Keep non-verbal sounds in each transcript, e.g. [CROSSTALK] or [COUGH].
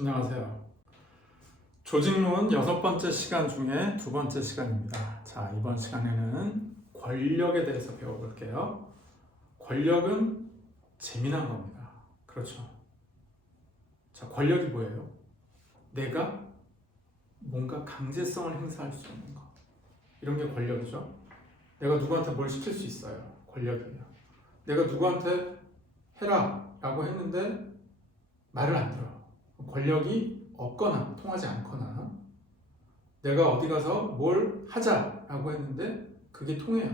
안녕하세요. 조직론 여섯 번째 시간 중에 두 번째 시간입니다. 자, 이번 시간에는 권력에 대해서 배워볼게요. 권력은 재미난 겁니다. 그렇죠. 자, 권력이 뭐예요? 내가 뭔가 강제성을 행사할 수 있는 거. 이런 게 권력이죠. 내가 누구한테 뭘 시킬 수 있어요. 권력이에요. 내가 누구한테 해라 라고 했는데 말을 안 들어. 권력이 없거나 통하지 않거나 내가 어디 가서 뭘 하자라고 했는데 그게 통해요.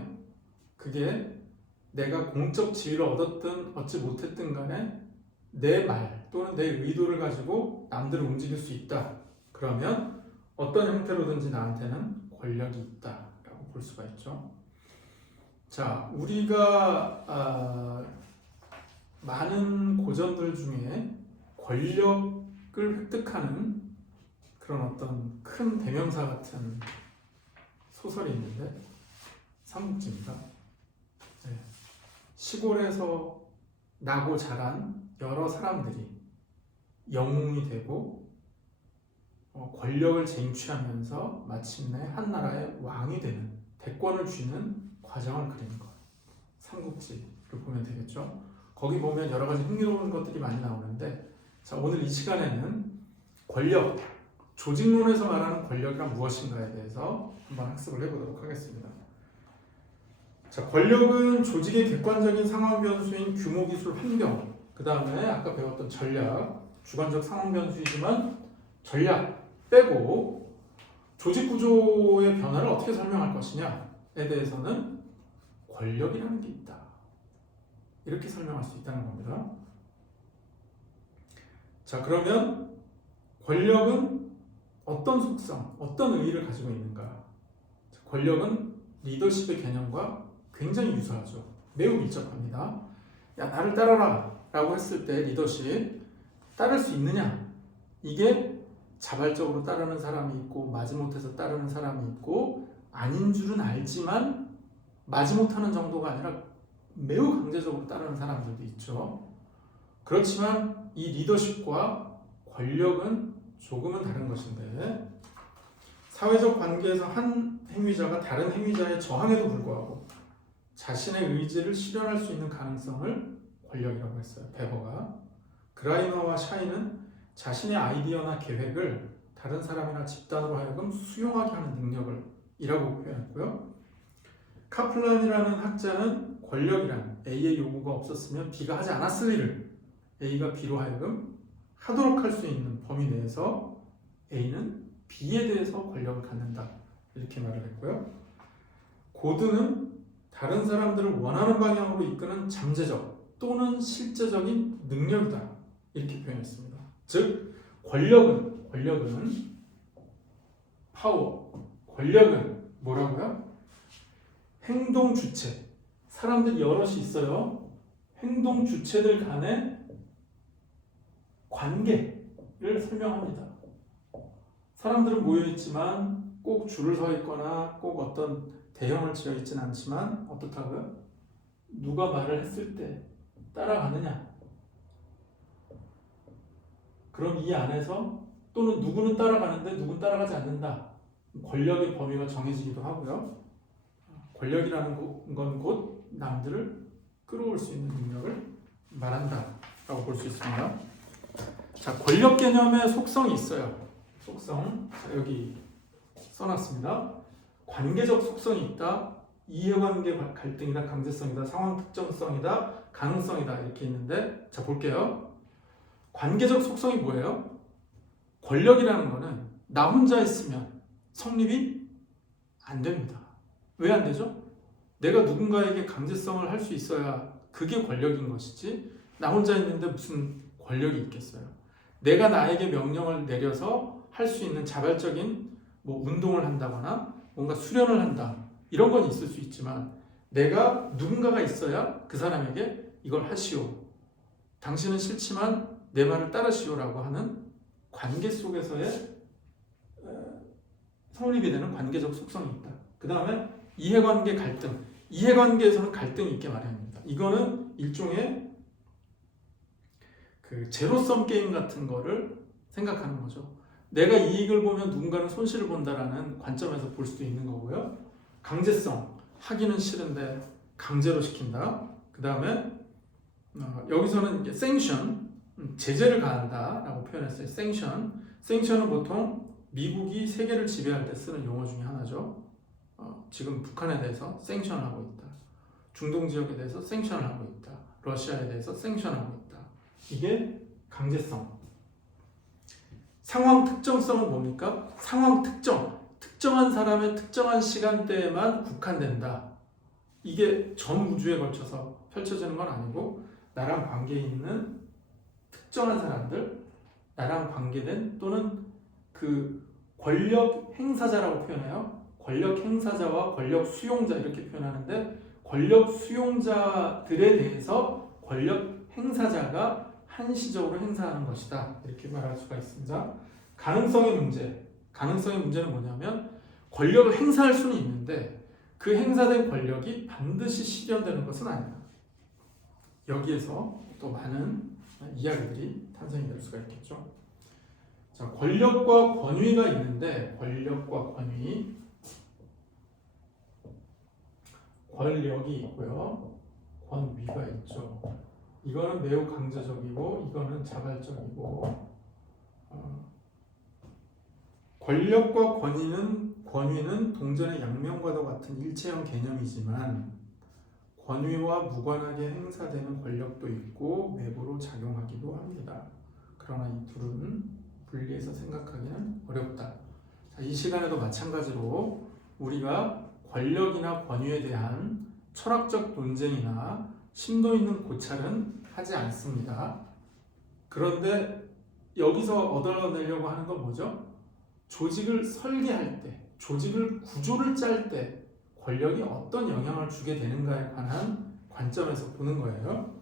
그게 내가 공적 지위를 얻었든 얻지 못했든 간에 내 말 또는 내 의도를 가지고 남들을 움직일 수 있다. 그러면 어떤 형태로든지 나한테는 권력이 있다라고 볼 수가 있죠. 자, 우리가 아, 많은 고전들 중에 권력 을 획득하는 그런 어떤 큰 대명사 같은 소설이 있는데 삼국지입니다. 네. 시골에서 나고 자란 여러 사람들이 영웅이 되고 어, 권력을 쟁취하면서 마침내 한 나라의 왕이 되는 대권을 쥐는 과정을 그리는 것. 삼국지를 보면 되겠죠. 거기 보면 여러 가지 흥미로운 것들이 많이 나오는데 자, 오늘 이 시간에는 권력, 조직론에서 말하는 권력이란 무엇인가에 대해서 한번 학습을 해보도록 하겠습니다. 자, 권력은 조직의 객관적인 상황 변수인 규모, 기술, 환경, 그 다음에 아까 배웠던 전략, 주관적 상황 변수이지만 전략 빼고 조직 구조의 변화를 어떻게 설명할 것이냐에 대해서는 권력이라는 게 있다. 이렇게 설명할 수 있다는 겁니다. 자, 그러면 권력은 어떤 속성, 어떤 의의를 가지고 있는가? 자, 권력은 리더십의 개념과 굉장히 유사하죠. 매우 밀접합니다. 야, 나를 따라라 라고 했을 때 리더십 따를 수 있느냐? 이게 자발적으로 따르는 사람이 있고 마지못해서 따르는 사람이 있고 아닌 줄은 알지만 마지못하는 정도가 아니라 매우 강제적으로 따르는 사람들도 있죠. 그렇지만 이 리더십과 권력은 조금은 다른 것인데 사회적 관계에서 한 행위자가 다른 행위자의 저항에도 불구하고 자신의 의지를 실현할 수 있는 가능성을 권력이라고 했어요. 베버가 그라이너와 샤이는 자신의 아이디어나 계획을 다른 사람이나 집단으로 하여금 수용하게 하는 능력을 이라고 표현했고요. 카플란이라는 학자는 권력이란 A의 요구가 없었으면 B가 하지 않았을 일을 A가 B로 하여금 하도록 할 수 있는 범위 내에서 A는 B에 대해서 권력을 갖는다. 이렇게 말을 했고요. 고드는 다른 사람들을 원하는 방향으로 이끄는 잠재적 또는 실제적인 능력이다. 이렇게 표현했습니다. 즉, 권력은, 권력은 파워, 권력은 뭐라고요? 행동 주체. 사람들이 여럿이 있어요. 행동 주체들 간의 관계를 설명합니다. 사람들은 모여 있지만 꼭 줄을 서 있거나 꼭 어떤 대형을 지어 있지는 않지만 어떻다고요? 누가 말을 했을 때 따라가느냐? 그럼 이 안에서 또는 누구는 따라가는데 누구는 따라가지 않는다. 권력의 범위가 정해지기도 하고요. 권력이라는 건 곧 남들을 끌어올 수 있는 능력을 말한다라고 볼 수 있습니다. 자, 권력 개념의 속성이 있어요. 속성 자, 여기 써놨습니다. 관계적 속성이 있다. 이해관계 갈등이다, 강제성이다, 상황 특정성이다, 가능성이다 이렇게 있는데 자 볼게요. 관계적 속성이 뭐예요? 권력이라는 거는 나 혼자 있으면 성립이 안 됩니다. 왜 안 되죠? 내가 누군가에게 강제성을 할 수 있어야 그게 권력인 것이지 나 혼자 있는데 무슨 권력이 있겠어요? 내가 나에게 명령을 내려서 할 수 있는 자발적인 뭐 운동을 한다거나 뭔가 수련을 한다 이런 건 있을 수 있지만 내가 누군가가 있어야 그 사람에게 이걸 하시오. 당신은 싫지만 내 말을 따르시오라고 하는 관계 속에서의 성립이 되는 관계적 속성이 있다. 그 다음에 이해관계 갈등. 이해관계에서는 갈등이 있게 마련입니다. 이거는 일종의 그 제로섬 게임 같은 거를 생각하는 거죠. 내가 이익을 보면 누군가는 손실을 본다라는 관점에서 볼 수도 있는 거고요. 강제성 하기는 싫은데 강제로 시킨다. 그 다음에 어, 여기서는 이제 sanction 음, 제재를 가한다라고 표현했어요. sanction. sanction은 보통 미국이 세계를 지배할 때 쓰는 용어 중에 하나죠. 어, 지금 북한에 대해서 sanction을 하고 있다. 중동 지역에 대해서 sanction을 하고 있다. 러시아에 대해서 sanction을 하고 있다. 이게 강제성. 상황 특정성은 뭡니까? 상황 특정. 특정한 사람의 특정한 시간대에만 국한된다. 이게 전 우주에 걸쳐서 펼쳐지는 건 아니고 나랑 관계 있는 특정한 사람들, 나랑 관계된 또는 그 권력 행사자라고 표현해요. 권력 행사자와 권력 수용자 이렇게 표현하는데 권력 수용자들에 대해서 권력 행사자가 한시적으로 행사하는 것이다. 이렇게 말할 수가 있습니다. 가능성의 문제. 가능성의 문제는 뭐냐면 권력을 행사할 수는 있는데 그 행사된 권력이 반드시 실현되는 것은 아니다. 여기에서 또 많은 이야기들이 탄생이 될 수가 있겠죠. 자, 권력과 권위가 있는데 권력과 권위 권력이 있고요. 권위가 있죠. 이거는 매우 강제적이고 이거는 자발적이고 어, 권력과 권위는 권위는 동전의 양면과도 같은 일체형 개념이지만 권위와 무관하게 행사되는 권력도 있고 외부로 작용하기도 합니다. 그러나 이 둘은 분리해서 생각하기는 어렵다. 자, 이 시간에도 마찬가지로 우리가 권력이나 권위에 대한 철학적 논쟁이나 심도 있는 고찰은 하지 않습니다. 그런데 여기서 얻어내려고 하는 건 뭐죠? 조직을 설계할 때, 조직을 구조를 짤 때 권력이 어떤 영향을 주게 되는가에 관한 관점에서 보는 거예요.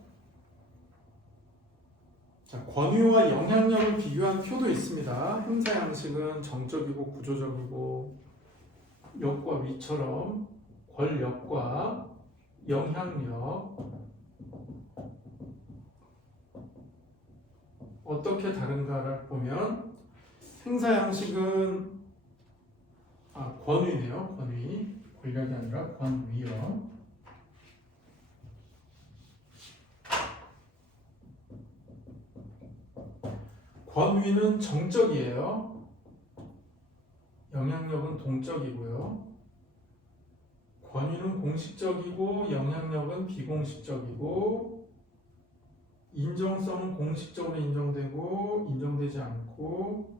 자, 권위와 영향력을 비교한 표도 있습니다. 행사 양식은 정적이고 구조적이고 역과 위처럼 권력과 영향력 어떻게 다른가를 보면 행사 양식은 아, 권위네요. 권위. 권력이 아니라 권위요. 권위는 정적이에요. 영향력은 동적이고요. 권위는 공식적이고 영향력은 비공식적이고 인정성은 공식적으로 인정되고 인정되지 않고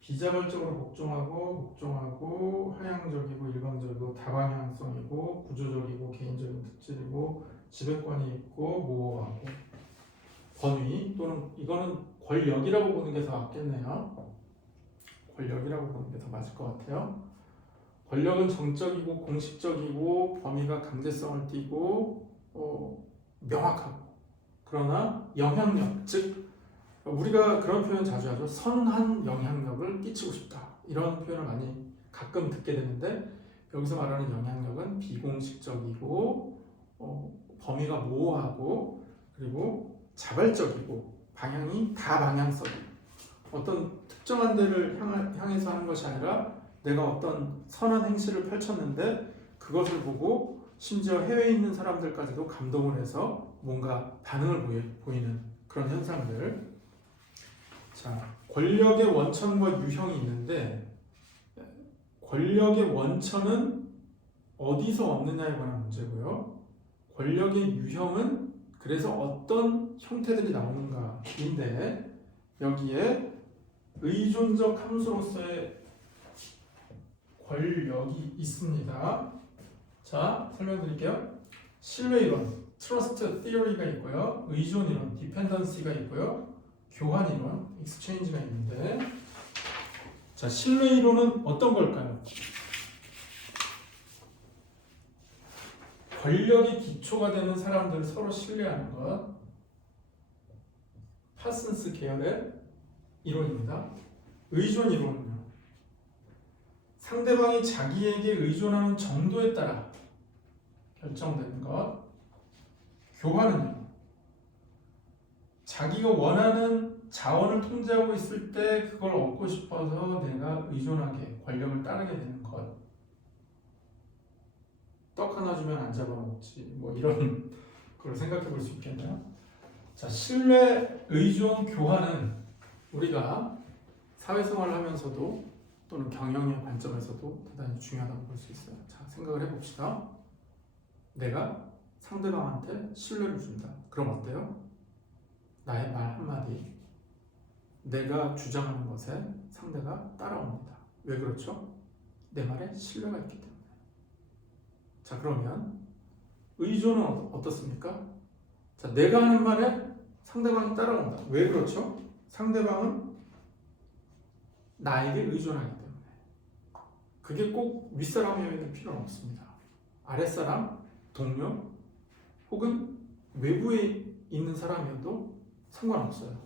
비자발적으로 복종하고 복종하고 하향적이고 일방적이고 다방향성이고 구조적이고 개인적인 특질이고 지배권이 있고 모호하고 권위 또는 이거는 권력이라고 보는 게 더 맞겠네요. 권력이라고 보는 게 더 맞을 것 같아요. 권력은 정적이고 공식적이고 범위가 강제성을 띠고 어, 명확하고 그러나 영향력 즉 우리가 그런 표현 자주 하죠. 선한 영향력을 끼치고 싶다. 이런 표현을 많이 가끔 듣게 되는데 여기서 말하는 영향력은 비공식적이고 어, 범위가 모호하고 그리고 자발적이고 방향이 다방향성이고 어떤 특정한 데를 향해서 하는 것이 아니라 내가 어떤 선한 행실을 펼쳤는데 그것을 보고 심지어 해외에 있는 사람들까지도 감동을 해서 뭔가 반응을 보이, 보이 는 그런 현상들 자, 권력의 원천과 유형이 있는데 권력의 원천은 어디서 얻느냐에 관한 문제고요. 권력의 유형은 그래서 어떤 형태들이 나오는가인데 여기에 의존적 함수로서의 권력이 있습니다. 자, 설명드릴게요. 신뢰 이론, 트러스트 티어리가 있고요. 의존 이론, 디펜던시가 있고요. 교환 이론, 익스체인지가 있는데 자 신뢰 이론은 어떤 걸까요? 권력이 기초가 되는 사람들을 서로 신뢰하는 것 파슨스 계열의 이론입니다. 의존 이론은요. 상대방이 자기에게 의존하는 정도에 따라 결정되는 것. 교환은요. 자기가 원하는 자원을 통제하고 있을 때 그걸 얻고 싶어서 내가 의존하게 권력을 따르게 되는 것. 떡 하나 주면 안 잡아먹지. 뭐 이런 [LAUGHS] 걸 생각해 볼 수 있겠네요. 자, 신뢰, 의존, 교환은 우리가 사회생활을 하면서도 또는 경영의 관점에서도 대단히 중요하다고 볼 수 있어요. 자, 생각을 해봅시다. 내가 상대방한테 신뢰를 준다. 그럼 어때요? 나의 말 한마디, 내가 주장하는 것에 상대가 따라옵니다. 왜 그렇죠? 내 말에 신뢰가 있기 때문에. 자, 그러면 의존은 어- 어떻습니까? 자, 내가 하는 말에 상대방이 따라온다. 왜 그렇죠? 상대방은 나에게 의존하기 때문에. 그게 꼭 윗사람이어야 될 필요는 없습니다. 아랫사람, 동료, 혹은 외부에 있는 사람이어도 상관없어요.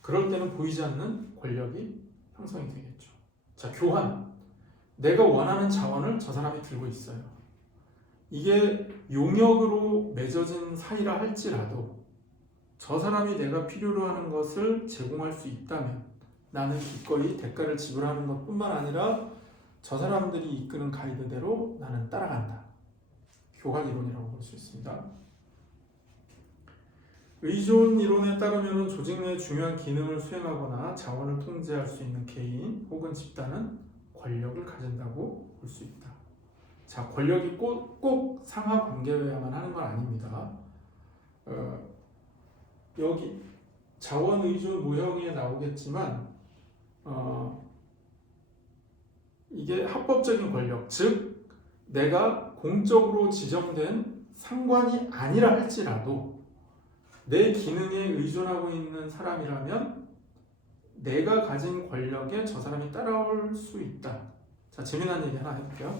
그럴 때는 보이지 않는 권력이 형성이 되겠죠. 자, 교환. 내가 원하는 자원을 저 사람이 들고 있어요. 이게 용역으로 맺어진 사이라 할지라도 저 사람이 내가 필요로 하는 것을 제공할 수 있다면 나는 기꺼이 대가를 지불하는 것 뿐만 아니라 저 사람들이 이끄는 가이드대로 나는 따라간다. 교환 이론이라고 볼 수 있습니다. 의존 이론에 따르면 조직 내 중요한 기능을 수행하거나 자원을 통제할 수 있는 개인 혹은 집단은 권력을 가진다고 볼 수 있다. 자, 권력이 꼭, 꼭 상하 관계여야만 하는 건 아닙니다. 어, 여기 자원 의존 모형에 나오겠지만 어, 이게 합법적인 권력, 즉 내가 공적으로 지정된 상관이 아니라 할지라도 내 기능에 의존하고 있는 사람이라면 내가 가진 권력에 저 사람이 따라올 수 있다. 자, 재미난 얘기 하나 해볼게요.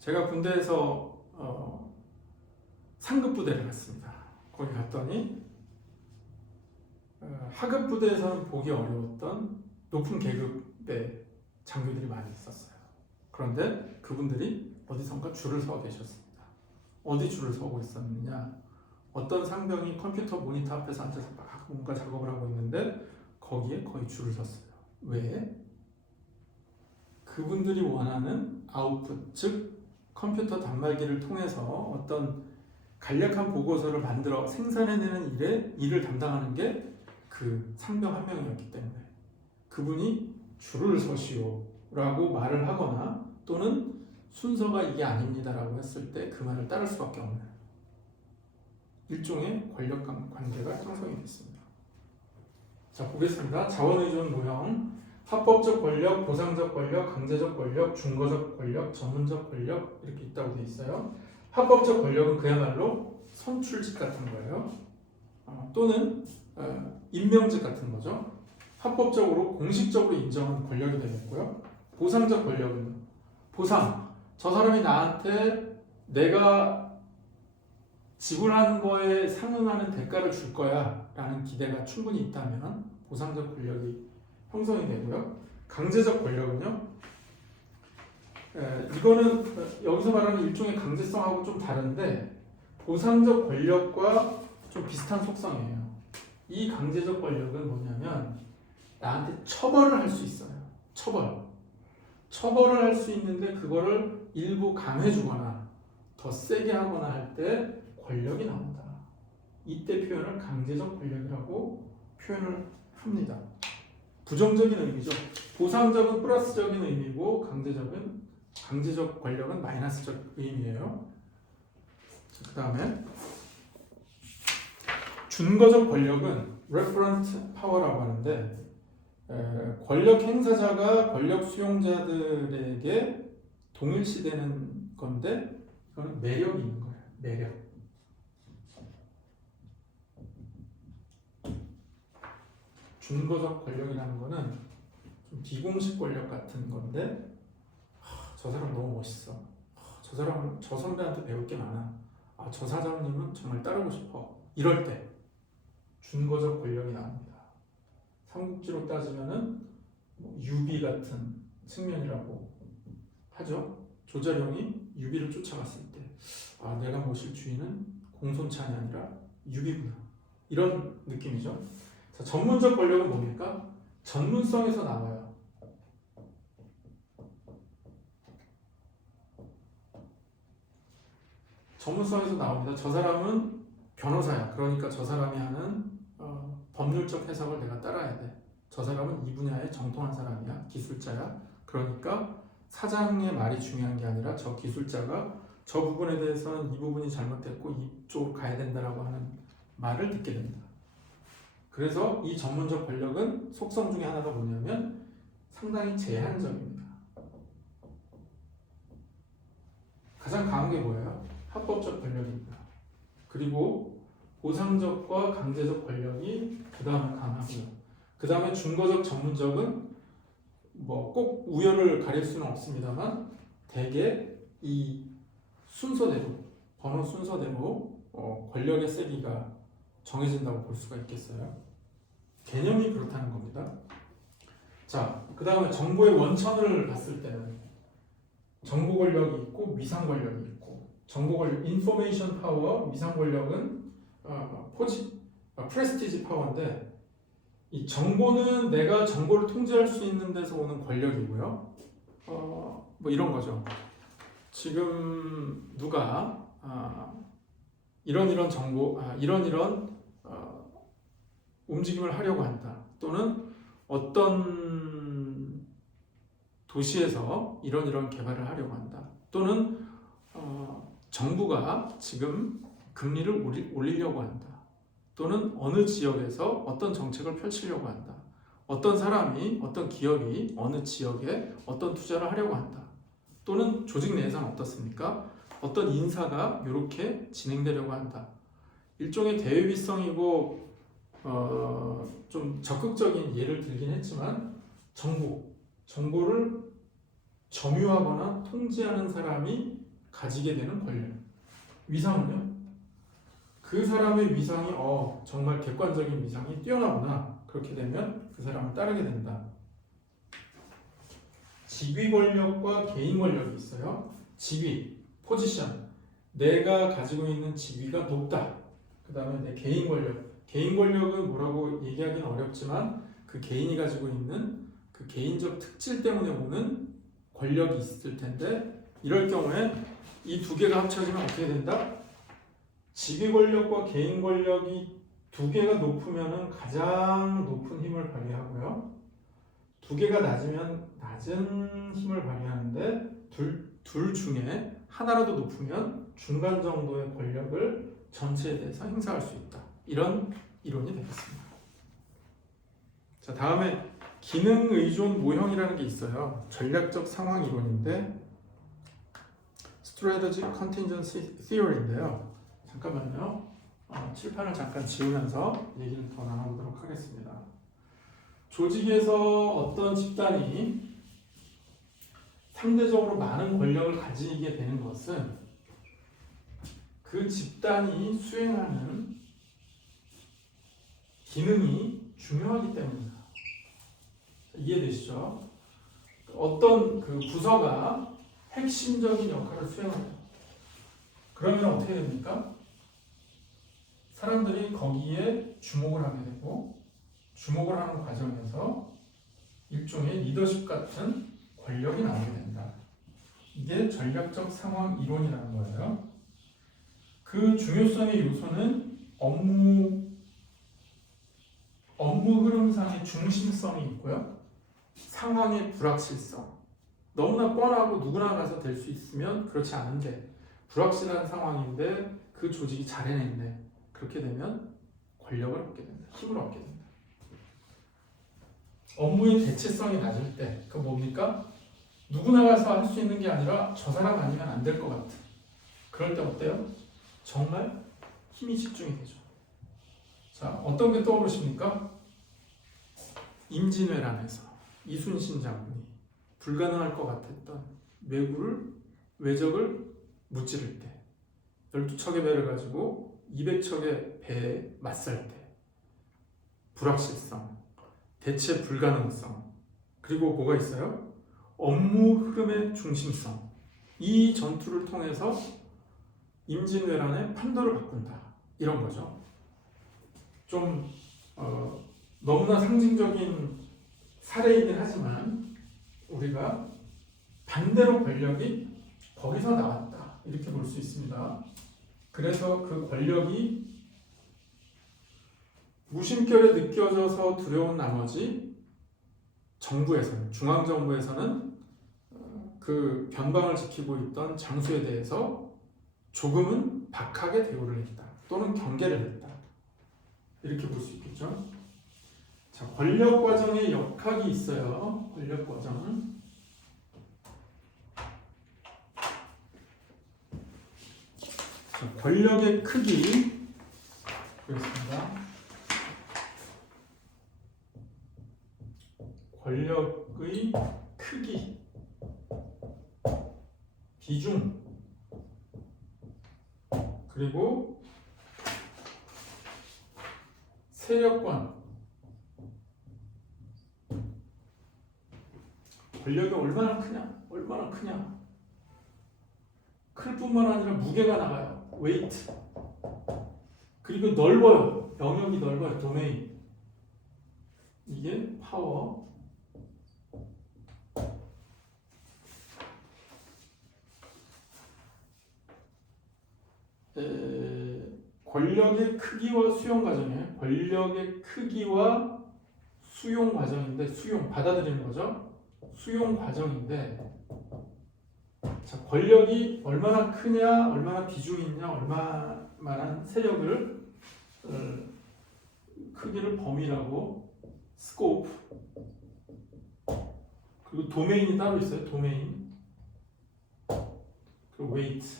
제가 군대에서 어, 상급 부대를 갔습니다. 거기 갔더니 어, 하급 부대에서는 보기 어려웠던 높은 계급의 장교들이 많이 있었어요. 그런데 그분들이 어디선가 줄을 서 계셨습니다. 어디 줄을 서고 있었느냐? 어떤 상병이 컴퓨터 모니터 앞에서 앉아서 막 뭔가 작업을 하고 있는데 거기에 거의 줄을 섰어요. 왜? 그분들이 원하는 아웃풋, 즉 컴퓨터 단말기를 통해서 어떤 간략한 보고서를 만들어 생산해내는 일에 일을 담당하는 게 그 상병 한 명이었기 때문에 그분이 줄을 서시오 라고 말을 하거나 또는 순서가 이게 아닙니다라고 했을 때 그 말을 따를 수밖에 없는 일종의 권력 관- 관계가 형성이 됐습니다. 자 보겠습니다. 자원의존 모형 합법적 권력, 보상적 권력, 강제적 권력, 중거적 권력, 전문적 권력 이렇게 있다고 돼 있어요. 합법적 권력은 그야말로 선출직 같은 거예요. 어, 또는 어, 임명직 같은 거죠. 합법적으로 공식적으로 인정한 권력이 되겠고요. 보상적 권력은 보상. 저 사람이 나한테 내가 지불한 거에 상응하는 대가를 줄 거야 라는 기대가 충분히 있다면 보상적 권력이 형성이 되고요. 강제적 권력은요. 에, 이거는 여기서 말하는 일종의 강제성하고 좀 다른데 보상적 권력과 좀 비슷한 속성이에요. 이 강제적 권력은 뭐냐면 나한테 처벌을 할 수 있어요. 처벌. 처벌을 할 수 있는데 그거를 일부 강해주거나 더 세게 하거나 할 때 권력이 나온다. 이때 표현을 강제적 권력이라고 표현을 합니다. 부정적인 의미죠. 보상적은 플러스적인 의미고 강제적은 강제적 권력은 마이너스적 의미예요. 그 다음에 준거적 권력은 referent power라고 하는데 에, 권력 행사자가 권력 수용자들에게 동일시되는 건데 그건 매력이 있는 거예요. 매력. 준거적 권력이라는 거는 좀 비공식 권력 같은 건데 하, 저 사람 너무 멋있어. 하, 저 사람 저 선배한테 배울 게 많아. 아, 저 사장님은 정말 따르고 싶어. 이럴 때 준거적 권력이 나옵니다. 삼국지로 따지면은 뭐 유비 같은 측면이라고 하죠. 조자룡이 유비를 쫓아갔을 때, 아 내가 모실 주인은 공손찬이 아니라 유비구나. 이런 느낌이죠. 자, 전문적 권력은 뭡니까? 전문성에서 나와요. 전문성에서 나옵니다. 저 사람은 변호사야. 그러니까 저 사람이 하는 어, 법률적 해석을 내가 따라야 돼. 저 사람은 이 분야에 정통한 사람이야. 기술자야. 그러니까 사장의 말이 중요한 게 아니라 저 기술자가 저 부분에 대해서는 이 부분이 잘못됐고 이쪽으로 가야 된다라고 하는 말을 듣게 됩니다. 그래서 이 전문적 권력은 속성 중에 하나가 뭐냐면 상당히 제한적입니다. 가장 강한 게 뭐예요? 합법적 권력입니다. 그리고 보상적과 강제적 권력이 그 다음에 강하고요. 그 다음에 중거적 전문적은 뭐 꼭 우열을 가릴 수는 없습니다만 대개 이 순서대로 번호 순서대로 어, 권력의 세기가 정해진다고 볼 수가 있겠어요. 개념이 그렇다는 겁니다. 자, 그 다음에 정보의 원천을 봤을 때는 정보 권력이 있고 위상 권력이 있고 정보 권력, 인포메이션 파워, 위상 권력은 어, 포지, 어, 프레스티지 파워인데 이 정보는 내가 정보를 통제할 수 있는 데서 오는 권력이고요. 어, 뭐 이런 거죠. 지금 누가 아, 이런 이런 정보, 아, 이런 이런 어, 움직임을 하려고 한다. 또는 어떤 도시에서 이런 이런 개발을 하려고 한다. 또는 어, 정부가 지금 금리를 올리, 올리려고 한다. 또는 어느 지역에서 어떤 정책을 펼치려고 한다. 어떤 사람이, 어떤 기업이 어느 지역에 어떤 투자를 하려고 한다. 또는 조직 내에서는 어떻습니까? 어떤 인사가 이렇게 진행되려고 한다. 일종의 대외비성이고 어, 좀 적극적인 예를 들긴 했지만 정보, 정보를 점유하거나 통제하는 사람이 가지게 되는 권력. 위상은요? 그 사람의 위상이 어 정말 객관적인 위상이 뛰어나구나 그렇게 되면 그 사람을 따르게 된다. 직위 권력과 개인 권력이 있어요. 직위, 포지션. 내가 가지고 있는 직위가 높다. 그 다음에 내 개인 권력. 개인 권력은 뭐라고 얘기하기는 어렵지만 그 개인이 가지고 있는 그 개인적 특질 때문에 오는 권력이 있을 텐데 이럴 경우에 이 두 개가 합쳐지면 어떻게 된다? 직위 권력과 개인 권력이 두 개가 높으면 가장 높은 힘을 발휘하고요. 두 개가 낮으면 낮은 힘을 발휘하는데 둘, 둘 중에 하나라도 높으면 중간 정도의 권력을 전체에 대해서 행사할 수 있다. 이런 이론이 되겠습니다. 자, 다음에 기능 의존 모형이라는 게 있어요. 전략적 상황 이론인데 Strategic Contingency Theory인데요. 잠깐만요. 어, 칠판을 잠깐 지우면서 얘기를 더 나눠보도록 하겠습니다. 조직에서 어떤 집단이 상대적으로 많은 권력을 가지게 되는 것은 그 집단이 수행하는 기능이 중요하기 때문입니다. 이해되시죠? 어떤 그 부서가 핵심적인 역할을 수행해요. 그러면 어떻게 됩니까? 사람들이 거기에 주목을 하게 되고 주목을 하는 과정에서 일종의 리더십 같은 권력이 나오게 된다. 이게 전략적 상황 이론이라는 거예요. 그 중요성의 요소는 업무 업무 흐름상의 중심성이 있고요. 상황의 불확실성. 너무나 뻔하고 누구나 가서 될 수 있으면 그렇지 않은데 불확실한 상황인데 그 조직이 잘 해냈네. 그렇게 되면 권력을 얻게 된다. 힘을 얻게 된다. 업무의 대체성이 낮을 때, 그 뭡니까? 누구나 가서 할 수 있는 게 아니라 저 사람 아니면 안 될 것 같아. 그럴 때 어때요? 정말 힘이 집중이 되죠. 자, 어떤 게 떠오르십니까? 임진왜란에서 이순신 장군이 불가능할 것 같았던 왜구를 왜적을 무찌를 때 12척의 배를 가지고 200척의 배에 맞설 때 불확실성, 대체 불가능성, 그리고 뭐가 있어요? 업무 흐름의 중심성. 이 전투를 통해서 임진왜란의 판도를 바꾼다. 이런 거죠. 좀 어, 너무나 상징적인 사례이긴 하지만 우리가 반대로 권력이 거기서 나왔다 이렇게 볼 수 있습니다. 그래서 그 권력이 무심결에 느껴져서 두려운 나머지 정부에서는 중앙 정부에서는 어, 그 변방을 지키고 있던 장수에 대해서 조금은 박하게 대우를 했다 또는 경계를 했다 이렇게 볼 수 있겠죠. 자 권력 과정에 역학이 있어요. 권력 과정. 권력의 크기 보겠습니다. 권력의 크기, 비중, 그리고 세력권, 권력이 얼마나 크냐, 얼마나 크냐. 클 뿐만 아니라 무게가 나가요. 웨이트. 그리고 넓어요. 영역이 넓어요. 도메인. 이게 파워. 에, 권력의 크기와 수용 과정이에요. 권력의 크기와 수용 과정인데 수용 받아들이는 거죠. 수용 과정인데 자, 권력이 얼마나 크냐, 얼마나 비중이 있냐, 얼마만한 세력을 어, 크기를 범위라고 스코프 그리고 도메인이 따로 있어요. 도메인 그리고 웨이트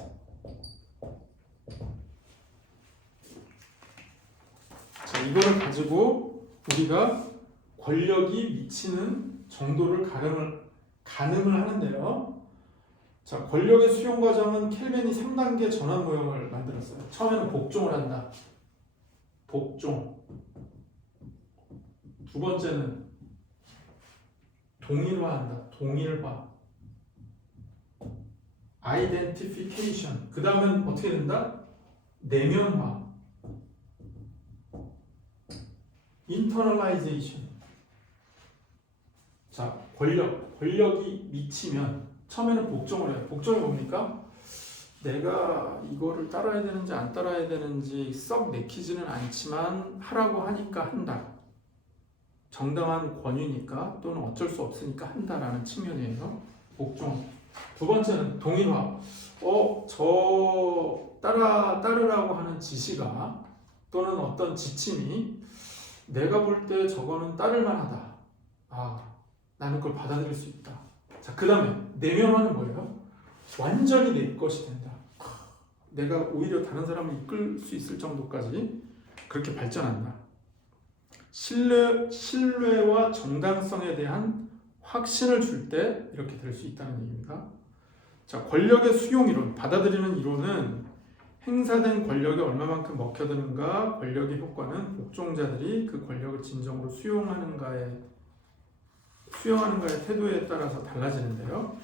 자, 이걸 가지고 우리가 권력이 미치는 정도를 가름을 가늠을 하는데요. 자, 권력의 수용 과정은 켈빈이 3단계 전환 모형을 만들었어요. 처음에는 복종을 한다. 복종. 두 번째는 동일화한다. 동일화. 아이덴티피케이션. 그 다음엔 어떻게 된다? 내면화. 인터널라이제이션. 자, 권력. 권력이 미치면 처음에는 복종을 해요. 복종이 뭡니까? 내가 이거를 따라야 되는지 안 따라야 되는지 썩 내키지는 않지만 하라고 하니까 한다. 정당한 권위니까 또는 어쩔 수 없으니까 한다라는 측면이에요. 복종. 두 번째는 동일화. 어, 저 따라 따르라고 하는 지시가 또는 어떤 지침이 내가 볼 때 저거는 따를 만하다. 아, 나는 그걸 받아들일 수 있다. 자, 그 다음에 내면화는 뭐예요? 완전히 내 것이 된다. 내가 오히려 다른 사람을 이끌 수 있을 정도까지 그렇게 발전한다. 신뢰, 신뢰와 정당성에 대한 확신을 줄 때 이렇게 될 수 있다는 얘기입니다. 자, 권력의 수용 이론, 받아들이는 이론은 행사된 권력이 얼마만큼 먹혀드는가, 권력의 효과는 복종자들이 그 권력을 진정으로 수용하는가에 수용하는가의 태도에 따라서 달라지는데요.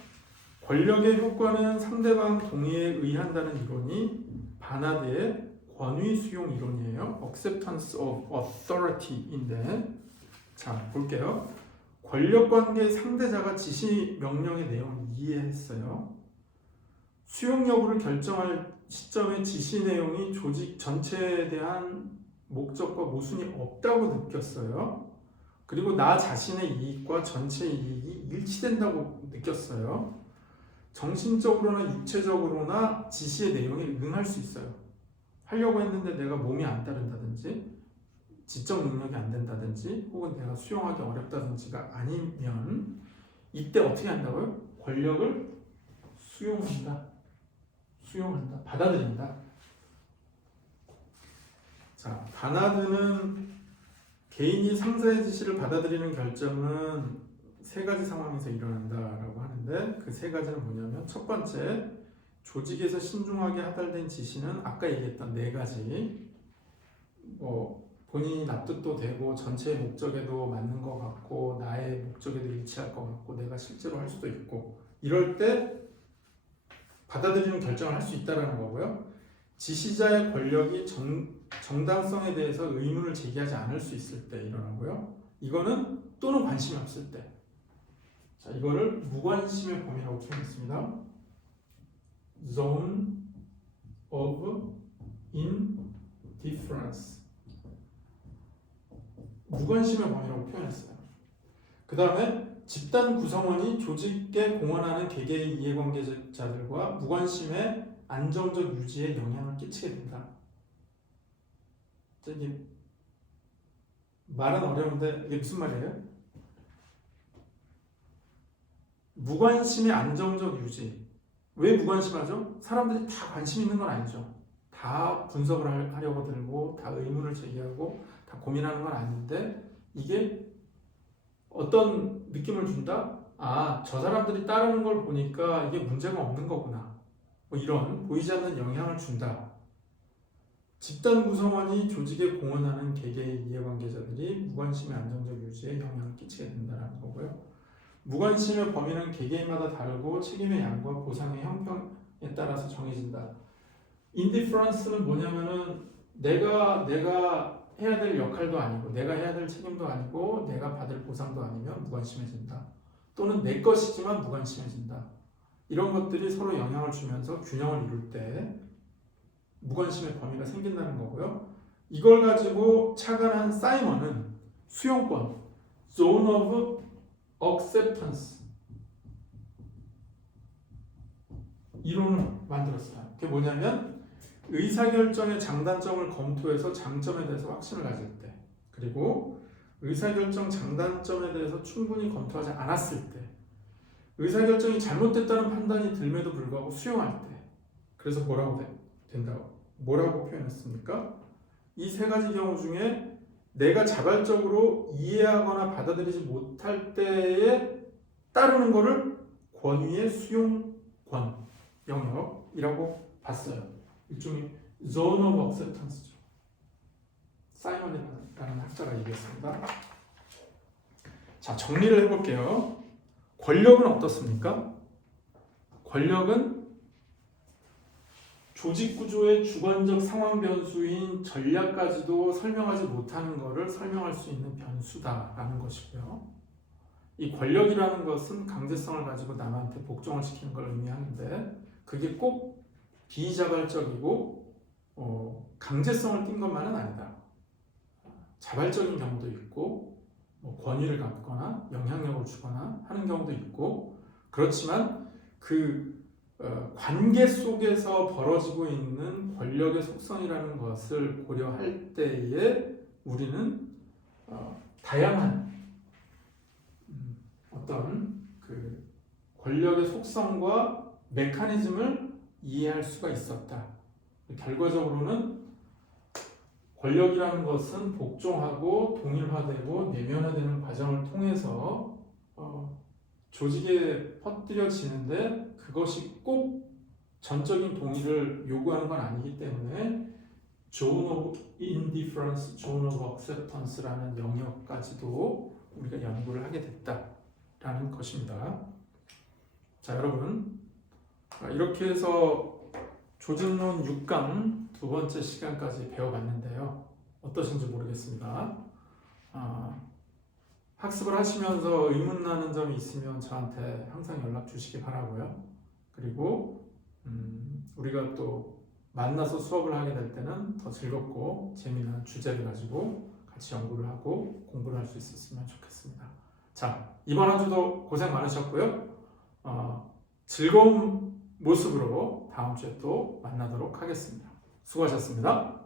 권력의 효과는 상대방 동의에 의한다는 이론이 바나드의 권위 수용 이론이에요. Acceptance of Authority인데 자 볼게요. 권력 관계 상대자가 지시 명령의 내용을 이해했어요. 수용 여부를 결정할 시점에 지시 내용이 조직 전체에 대한 목적과 모순이 없다고 느꼈어요. 그리고 나 자신의 이익과 전체 이익이 일치된다고 느꼈어요. 정신적으로나 육체적으로나 지시의 내용에 응할 수 있어요. 하려고 했는데 내가 몸이 안 따른다든지, 지적 능력이 안 된다든지, 혹은 내가 수용하기 어렵다든지가 아니면 이때 어떻게 한다고요? 권력을 수용한다. 수용한다. 받아들인다. 자, 바나드는 개인이 상사의 지시를 받아들이는 결정은 세 가지 상황에서 일어난다라고 하는데 그 세 가지는 뭐냐면 첫 번째 조직에서 신중하게 하달된 지시는 아까 얘기했던 네 가지. 뭐 본인이 납득도 되고 전체의 목적에도 맞는 것 같고 나의 목적에도 일치할 것 같고 내가 실제로 할 수도 있고 이럴 때 받아들이는 결정을 할 수 있다라는 거고요. 지시자의 권력이 정, 정당성에 대해서 의문을 제기하지 않을 수 있을 때 일어나고요. 이거는 또는 관심이 없을 때. 자, 이거를 무관심의 범위라고 표현했습니다. zone of indifference. 무관심의 범위라고 표현했어요. 그 다음에 집단 구성원이 조직에 공헌하는 개개의 이해관계자들과 무관심의 안정적 유지에 영향을 끼치게 된다. 저기 말은 어려운데 이게 무슨 말이에요? 무관심의 안정적 유지. 왜 무관심하죠? 사람들이 다 관심 있는 건 아니죠. 다 분석을 할- 하려고 들고 다 의문을 제기하고 다 고민하는 건 아닌데 이게 어떤 느낌을 준다? 아, 저 사람들이 따르는 걸 보니까 이게 문제가 없는 거구나. 뭐 이런 보이지 않는 영향을 준다. 집단 구성원이 조직에 공헌하는 개개의 이해관계자들이 무관심의 안정적 유지에 영향을 끼치게 된다는 거고요. 무관심의 범위는 개개인마다 다르고 책임의 양과 보상의 형평에 따라서 정해진다. 인디프런스는 뭐냐면은 내가 내가 해야 될 역할도 아니고 내가 해야 될 책임도 아니고 내가 받을 보상도 아니면 무관심해진다. 또는 내 것이지만 무관심해진다. 이런 것들이 서로 영향을 주면서 균형을 이룰 때 무관심의 범위가 생긴다는 거고요. 이걸 가지고 착안한 사이먼은 수용권, zone of acceptance 이론을 만들었어요. 그게 뭐냐면 의사결정의 장단점을 검토해서 장점에 대해서 확신을 가질 때 그리고 의사결정 장단점에 대해서 충분히 검토하지 않았을 때 의사결정이 잘못됐다는 판단이 들매도 불구하고 수용할 때 그래서 뭐라고 돼? 된다고 뭐라고 표현했습니까? 이 세 가지 경우 중에 내가 자발적으로 이해하거나 받아들이지 못할 때에 따르는 것을 권위의 수용권 영역이라고 봤어요. 일종의 zone of acceptance죠. 사이먼이라는 학자가 얘기했습니다. 자 정리를 해볼게요. 권력은 어떻습니까? 권력은 조직 구조의 주관적 상황 변수인 전략까지도 설명하지 못하는 것을 설명할 수 있는 변수다라는 것이고요. 이 권력이라는 것은 강제성을 가지고 남한테 복종을 시키는 걸 의미하는데 그게 꼭 비자발적이고 어, 강제성을 띈 것만은 아니다. 자발적인 경우도 있고 뭐 권위를 갖거나 영향력을 주거나 하는 경우도 있고 그렇지만 그 어, 관계 속에서 벌어지고 있는 권력의 속성이라는 것을 고려할 때에 우리는 어, 다양한 음, 어떤 그 권력의 속성과 메커니즘을 이해할 수가 있었다. 결과적으로는 권력이라는 것은 복종하고 동일화되고 내면화되는 과정을 통해서 어, 조직에 퍼뜨려지는데 그것이 꼭 전적인 동의를 요구하는 건 아니기 때문에 zone of indifference, zone of acceptance라는 영역까지도 우리가 연구를 하게 됐다라는 것입니다. 자, 여러분 아, 이렇게 해서 조직론 6강 두 번째 시간까지 배워봤는데요. 어떠신지 모르겠습니다. 아, 학습을 하시면서 의문 나는 점이 있으면 저한테 항상 연락 주시기 바라고요. 그리고 음, 우리가 또 만나서 수업을 하게 될 때는 더 즐겁고 재미난 주제를 가지고 같이 연구를 하고 공부를 할 수 있었으면 좋겠습니다. 자 이번 한 주도 고생 많으셨고요. 어, 즐거운 모습으로 다음 주에 또 만나도록 하겠습니다. 수고하셨습니다.